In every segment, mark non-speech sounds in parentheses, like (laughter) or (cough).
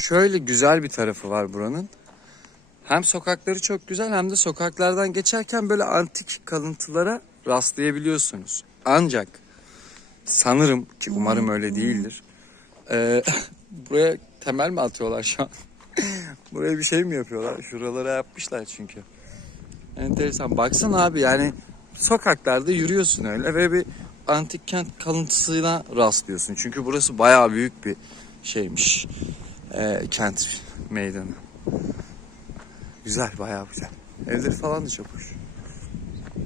Şöyle güzel bir tarafı var buranın. Hem sokakları çok güzel hem de sokaklardan geçerken böyle antik kalıntılara rastlayabiliyorsunuz. Ancak sanırım ki umarım öyle değildir. Ee, (laughs) buraya temel mi atıyorlar şu an? (laughs) buraya bir şey mi yapıyorlar? Şuralara yapmışlar çünkü. Enteresan. Baksana abi yani sokaklarda yürüyorsun öyle ve bir antik kent kalıntısına rastlıyorsun. Çünkü burası bayağı büyük bir şeymiş. Ee, kent meydanı. Güzel bayağı güzel. Evleri falan da çok hoş.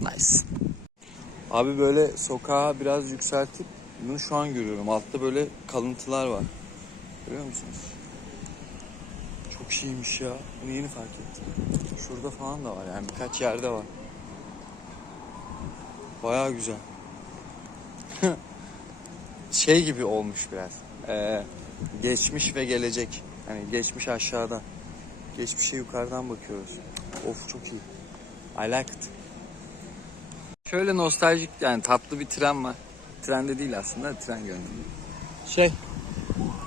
Nice. Abi böyle sokağa biraz yükseltip bunu şu an görüyorum. Altta böyle kalıntılar var. Görüyor musunuz? Çok şeymiş ya. Bunu yeni fark ettim. Şurada falan da var yani birkaç yerde var. Bayağı güzel. (laughs) şey gibi olmuş biraz. Ee, geçmiş ve gelecek. Hani geçmiş aşağıda. Geçmişe yukarıdan bakıyoruz. Of çok iyi. I like it. Şöyle nostaljik yani tatlı bir tren var. Tren de değil aslında tren gönderdim. Şey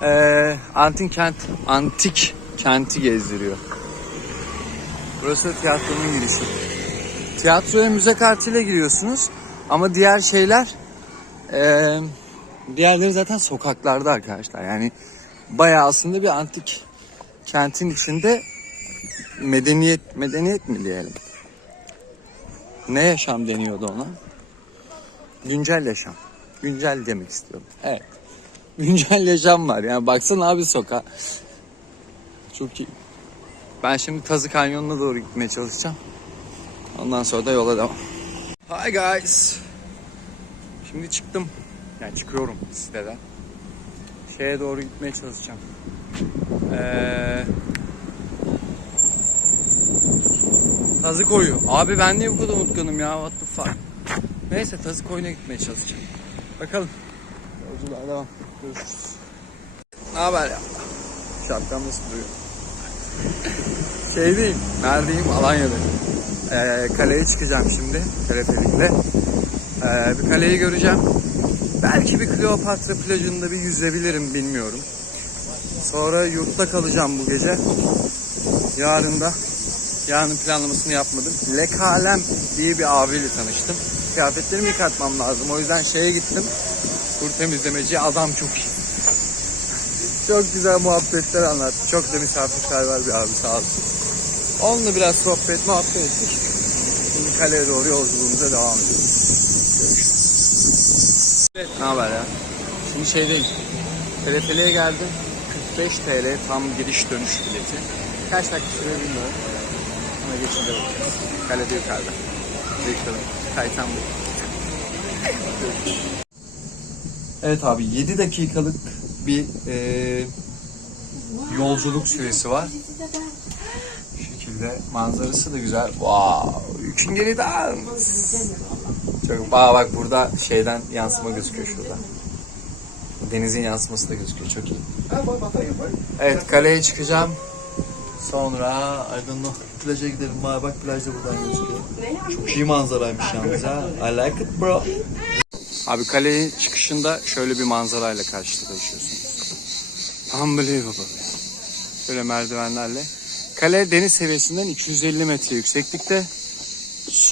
ee, antik kent antik kenti gezdiriyor. Burası da tiyatronun girişi. Tiyatroya müze kartıyla giriyorsunuz ama diğer şeyler ee, diğerleri zaten sokaklarda arkadaşlar. Yani bayağı aslında bir antik kentin içinde medeniyet medeniyet mi diyelim? Ne yaşam deniyordu ona? Güncel yaşam. Güncel demek istiyorum. Evet. (laughs) Güncel yaşam var. Yani baksana abi sokağa. Çok iyi. Ben şimdi Tazı Kanyonu'na doğru gitmeye çalışacağım. Ondan sonra da yola devam. Hi guys. Şimdi çıktım. Yani çıkıyorum siteden. Şeye doğru gitmeye çalışacağım. Ee, Tazı koyu. Abi ben niye bu kadar unutkanım ya? What the fuck? Neyse Tazı koyuna gitmeye çalışacağım. Bakalım. Yolculuğa devam. Görüşürüz. Ne haber ya? Şapkam nasıl duruyor? Şeydeyim. Neredeyim? Alanya'dayım. Ee, kaleye çıkacağım şimdi. Teleferikle. Ee, bir kaleyi göreceğim. Belki bir Kleopatra plajında bir yüzebilirim bilmiyorum. Sonra yurtta kalacağım bu gece. Yarın da yarının planlamasını yapmadım. Lekalem diye bir abiyle tanıştım. Kıyafetlerimi yıkatmam lazım. O yüzden şeye gittim. Kur temizlemeci adam çok iyi. (laughs) Çok güzel muhabbetler anlattı. Çok da misafirperver bir abi sağ olsun. Onunla biraz sohbet muhabbet ettik. Şimdi kaleye doğru yolculuğumuza devam ediyoruz. Evet, ne haber ya? Şimdi şeydeyim. TRT'ye geldim. 45 TL tam giriş dönüş bileti. Kaç dakika sürüyor bilmiyorum. Ona geçince bakacağız. Kalede yukarıda. Bekledim. Kaytan bu. Evet abi 7 dakikalık bir e, yolculuk süresi var. Şu şekilde manzarası da güzel. Wow, geri dans. Çok, aa bak burada şeyden yansıma gözüküyor şurada. Denizin yansıması da gözüküyor çok iyi. Evet kaleye çıkacağım. Sonra know plaja gidelim. Aa, bak plaj da buradan gözüküyor. Çok iyi manzaraymış yalnız ha. I like it bro. Abi kaleyi çıkışında şöyle bir manzarayla karşılaşıyorsunuz. Unbelievable. Böyle merdivenlerle. Kale deniz seviyesinden 250 metre yükseklikte.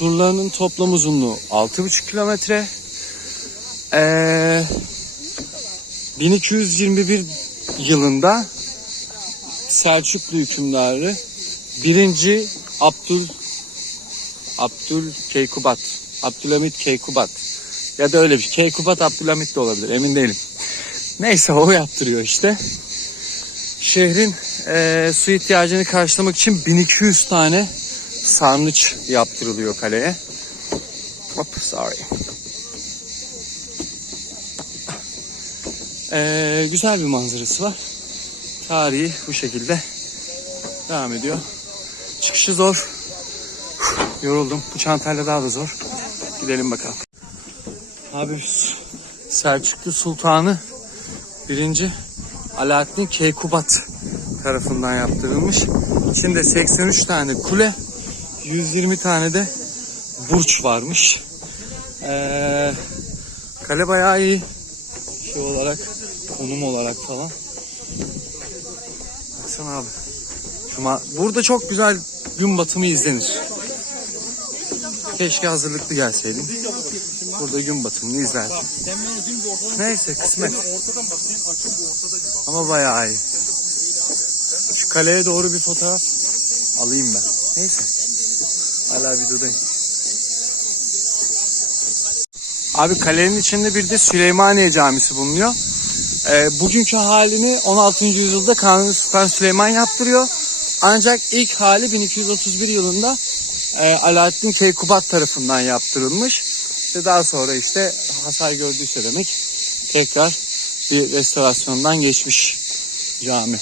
Surlarının toplam uzunluğu 6,5 kilometre. Ee, 1221 yılında Selçuklu hükümdarı 1. Abdül Abdül Keykubat Abdülhamit Keykubat ya da öyle bir şey. Keykubat Abdülhamit de olabilir emin değilim. Neyse o yaptırıyor işte. Şehrin eee, su ihtiyacını karşılamak için 1200 tane sarnıç yaptırılıyor kaleye. Hop sorry. Eee, güzel bir manzarası var. Tarihi bu şekilde devam ediyor. Çıkışı zor. Yoruldum. Bu çantayla daha da zor. Gidelim bakalım. Abi Selçuklu Sultanı 1. Alaaddin Keykubat tarafından yaptırılmış. İçinde 83 tane kule, 120 tane de burç varmış. Ee, kale bayağı iyi. Şey olarak, konum olarak falan. baksana abi. Cuma, burada çok güzel gün batımı izlenir. Keşke hazırlıklı gelseydim. Burada gün batımını izlerdim. Neyse kısmet. Ama bayağı iyi. Şu kaleye doğru bir fotoğraf alayım ben. Neyse. Hala videodayım. Abi kalenin içinde bir de Süleymaniye Camisi bulunuyor. Ee, bugünkü halini 16. yüzyılda Kanuni Sultan Süleyman yaptırıyor. Ancak ilk hali 1231 yılında e, Alaaddin Keykubat tarafından yaptırılmış. İşte daha sonra işte hasar gördüyse demek tekrar bir restorasyondan geçmiş cami.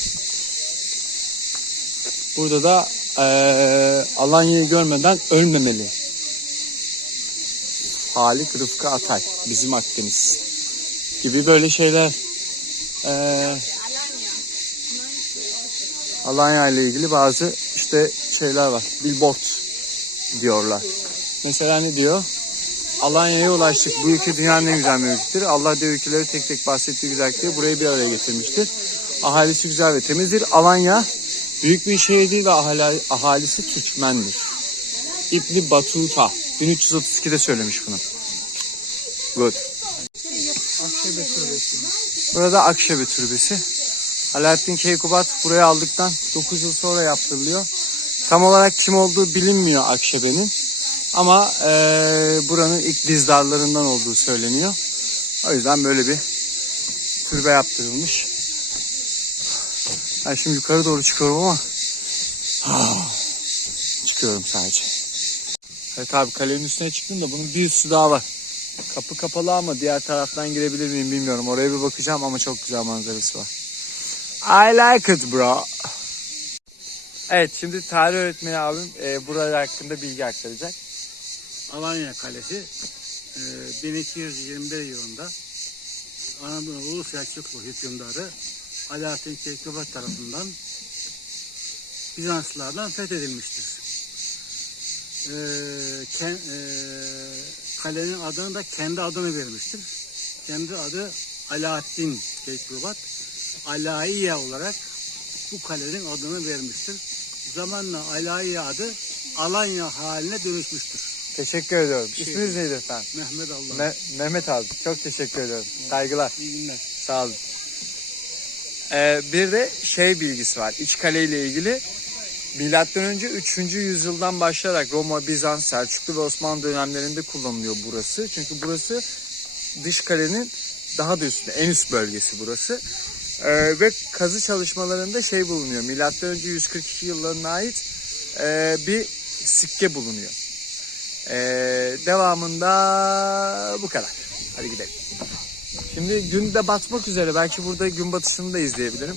Burada da e, Alanya'yı görmeden ölmemeli. Halik Rıfkı Atay, bizim Akdeniz gibi böyle şeyler. E, Alanya ile ilgili bazı işte şeyler var. Billboard diyorlar. Mesela ne diyor? Alanya'ya ulaştık. Bu ülke dünyanın en güzel mevkidir. Allah diğer ülkeleri tek tek bahsettiği güzellikleri burayı bir araya getirmiştir. Ahalisi güzel ve temizdir. Alanya büyük bir şehir değil ve ahali- ahalisi Türkmendir. İbni Batuta 1332'de söylemiş bunu. Good. Burada Akşebe Türbesi. Alaaddin Keykubat burayı aldıktan 9 yıl sonra yaptırılıyor. Tam olarak kim olduğu bilinmiyor Akşebe'nin. Ama eee, buranın ilk dizdarlarından olduğu söyleniyor. O yüzden böyle bir türbe yaptırılmış. Ben şimdi yukarı doğru çıkıyorum ama çıkıyorum sadece. Evet abi kalenin üstüne çıktım da bunun bir üstü daha var. Kapı kapalı ama diğer taraftan girebilir miyim bilmiyorum. Oraya bir bakacağım ama çok güzel manzarası var. I like it bro. Evet şimdi tarih öğretmeni abim e, buralar hakkında bilgi aktaracak. Alanya Kalesi e, 1221 yılında Anadolu Selçuklu hükümdarı Alaaddin Keykubat tarafından Bizanslılardan fethedilmiştir. E, ken- e, kalenin adını da kendi adını vermiştir. Kendi adı Alaaddin Keykubat. Alaiye olarak bu kalenin adını vermiştir. Zamanla Alaiye adı Alanya haline dönüşmüştür. Teşekkür ediyorum. İsminiz neydi efendim? Mehmet Allah. Me- Mehmet abi. Çok teşekkür ediyorum. Saygılar. İyi günler. Sağ olun. Ee, bir de şey bilgisi var. İç kale ile ilgili. Milattan önce 3. yüzyıldan başlayarak Roma, Bizans, Selçuklu ve Osmanlı dönemlerinde kullanılıyor burası. Çünkü burası dış kalenin daha da üstünde, en üst bölgesi burası. Ee, ve kazı çalışmalarında şey bulunuyor. Milattan önce 142 yıllarına ait e, bir sikke bulunuyor. Ee, devamında bu kadar. Hadi gidelim. Şimdi gün de batmak üzere. Belki burada gün batışını da izleyebilirim.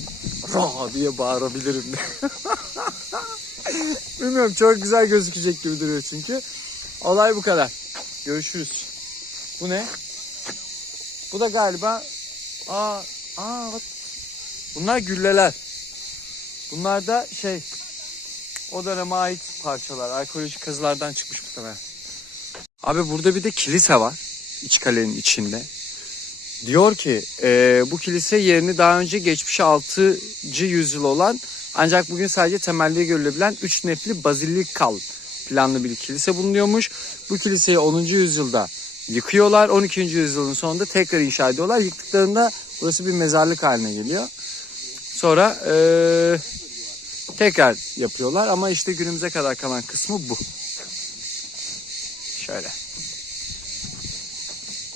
Ra diye bağırabilirim. (laughs) Bilmiyorum çok güzel gözükecek gibi duruyor çünkü. Olay bu kadar. Görüşürüz. Bu ne? Bu da galiba aa aa bak. Bunlar gülleler. Bunlar da şey o döneme ait parçalar. Arkeolojik kazılardan çıkmış muhtemelen. Abi burada bir de kilise var. İç kalenin içinde. Diyor ki e, bu kilise yerini daha önce geçmiş 6. yüzyıl olan ancak bugün sadece temelli görülebilen 3 nefli bazilikal planlı bir kilise bulunuyormuş. Bu kiliseyi 10. yüzyılda yıkıyorlar. 12. yüzyılın sonunda tekrar inşa ediyorlar. Yıktıklarında burası bir mezarlık haline geliyor. Sonra e, tekrar yapıyorlar ama işte günümüze kadar kalan kısmı bu. Şöyle.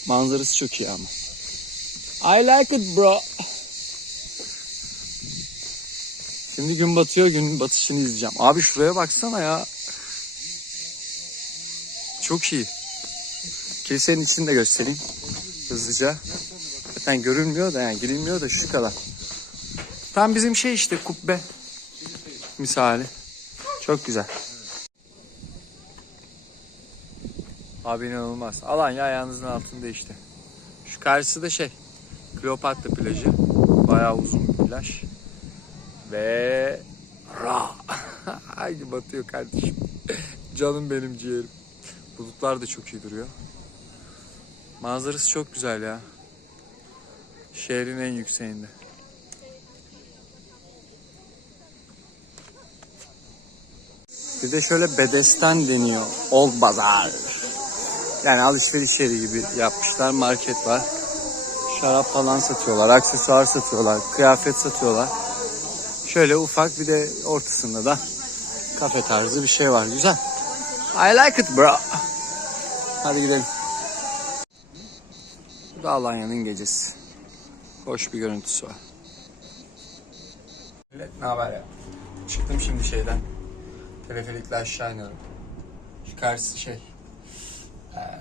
Manzarası çok iyi ama. I like it bro. Şimdi gün batıyor, gün batışını izleyeceğim. Abi şuraya baksana ya. Çok iyi. Kilisenin içini de göstereyim. Hızlıca. Zaten görünmüyor da yani girilmiyor da şu kadar. Tam bizim şey işte kubbe. Misali. Çok güzel. Abi inanılmaz. Alanya ayağınızın altında işte. Şu karşısı da şey. Kleopatra plajı. Bayağı uzun bir plaj. Ve ra. (laughs) Ay batıyor kardeşim. Canım benim ciğerim. Bulutlar da çok iyi duruyor. Manzarası çok güzel ya. Şehrin en yükseğinde. Bir de şöyle bedesten deniyor. Old Bazar. Yani alışveriş yeri gibi yapmışlar. Market var. Şarap falan satıyorlar. Aksesuar satıyorlar. Kıyafet satıyorlar. Şöyle ufak bir de ortasında da kafe tarzı bir şey var. Güzel. I like it bro. Hadi gidelim. Bu da Alanya'nın gecesi. Hoş bir görüntüsü var. Millet ne haber ya? Çıktım şimdi şeyden. Teleferikle aşağı iniyorum. Şu karşısı şey. eee,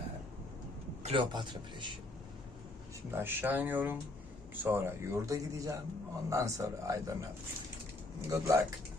Kleopatra plajı. Şimdi aşağı iniyorum. Sonra yurda gideceğim. Ondan sonra I don't know. Good luck.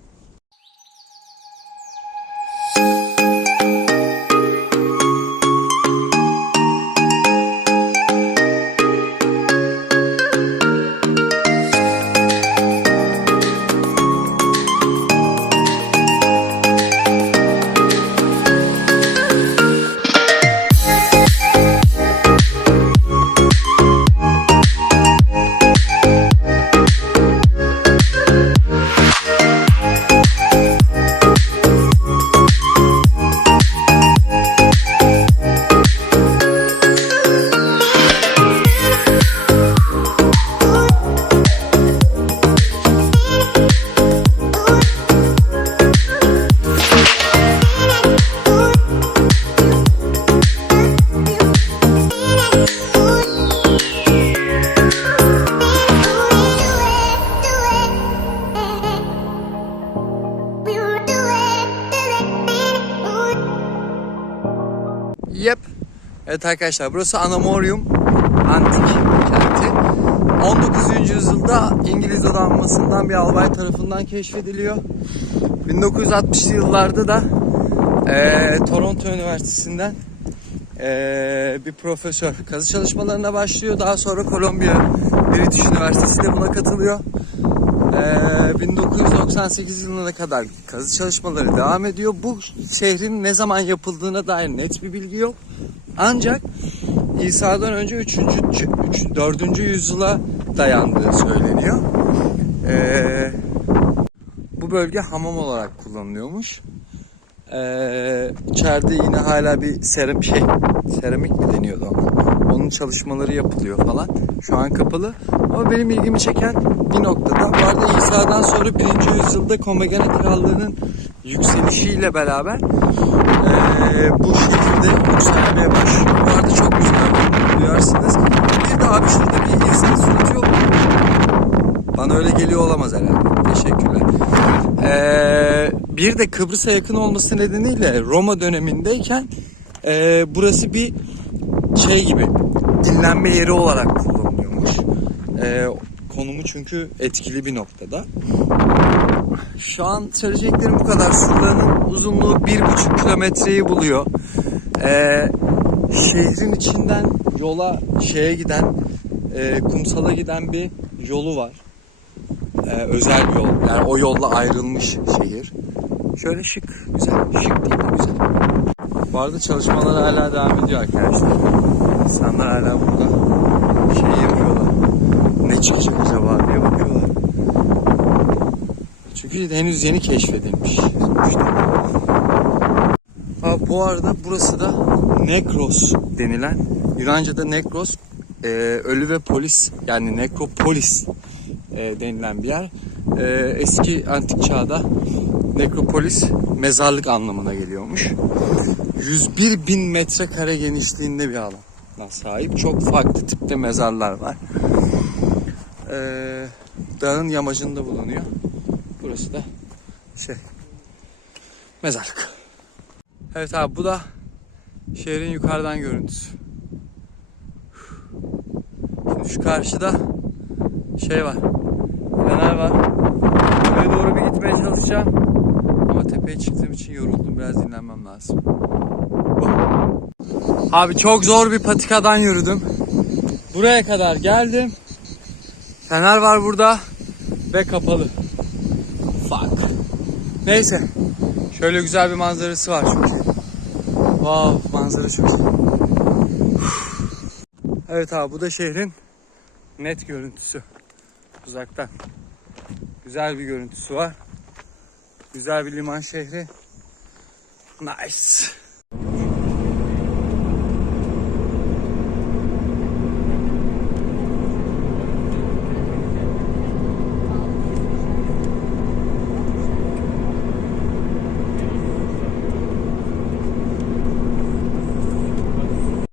Evet arkadaşlar burası Anamorium antik kenti. 19. yüzyılda İngiliz donanmasından bir albay tarafından keşfediliyor. 1960'lı yıllarda da eee, Toronto Üniversitesi'nden eee, bir profesör kazı çalışmalarına başlıyor. Daha sonra Columbia British Üniversitesi de buna katılıyor. Eee, 1998 yılına kadar kazı çalışmaları devam ediyor. Bu şehrin ne zaman yapıldığına dair net bir bilgi yok. Ancak İsa'dan önce 3. 3. 4. yüzyıla dayandığı söyleniyor. Eee, bu bölge hamam olarak kullanılıyormuş. Eee içeride yine hala bir seram şey seramik mi deniyordu ona? Onun çalışmaları yapılıyor falan. Şu an kapalı. Ama benim ilgimi çeken bir noktada. Bu arada İsa'dan sonra 1. yüzyılda Komagene Krallığı'nın yükselişiyle beraber eee, bu şehirde yükselmeye başlıyor. Bu arada çok güzel duyarsınız. Bir de abi şurada bir insan suratı yok? Bana öyle geliyor olamaz herhalde. Teşekkürler. Ee, bir de Kıbrıs'a yakın olması nedeniyle Roma dönemindeyken e, burası bir şey gibi dinlenme yeri olarak kullanılıyormuş. Ee, konumu çünkü etkili bir noktada. Şu an söyleyeceklerim bu kadar. Surların uzunluğu bir buçuk kilometreyi buluyor. Ee, şehrin içinden yola şeye giden e, kumsala giden bir yolu var. Ee, özel bir yol. Yani o yolla ayrılmış şehir. Şöyle şık, güzel. Şık değil de güzel. Bu arada çalışmalar hala devam ediyor arkadaşlar. İnsanlar hala burada şey yapıyorlar. Ne çıkacak acaba diye bakıyorlar. Çünkü henüz yeni keşfedilmiş. Ha, bu arada burası da Nekros denilen Yunanca'da Nekros e, ölü ve polis yani Nekropolis e, denilen bir yer. E, eski antik çağda Nekropolis mezarlık anlamına geliyormuş. 101 bin metrekare genişliğinde bir alana sahip. Çok farklı tipte mezarlar var. E, dağın yamacında bulunuyor. Burası da şey mezarlık. Evet abi bu da şehrin yukarıdan görüntüsü. Şimdi şu karşıda şey var. Fener var. Oraya doğru bir gitmeye çalışacağım. Ama tepeye çıktığım için yoruldum. Biraz dinlenmem lazım. Oh. Abi çok zor bir patikadan yürüdüm. Buraya kadar geldim. Fener var burada ve kapalı. Neyse. Şöyle güzel bir manzarası var iyi. Wow manzara çok iyi. Evet abi bu da şehrin net görüntüsü. Uzaktan. Güzel bir görüntüsü var. Güzel bir liman şehri. Nice.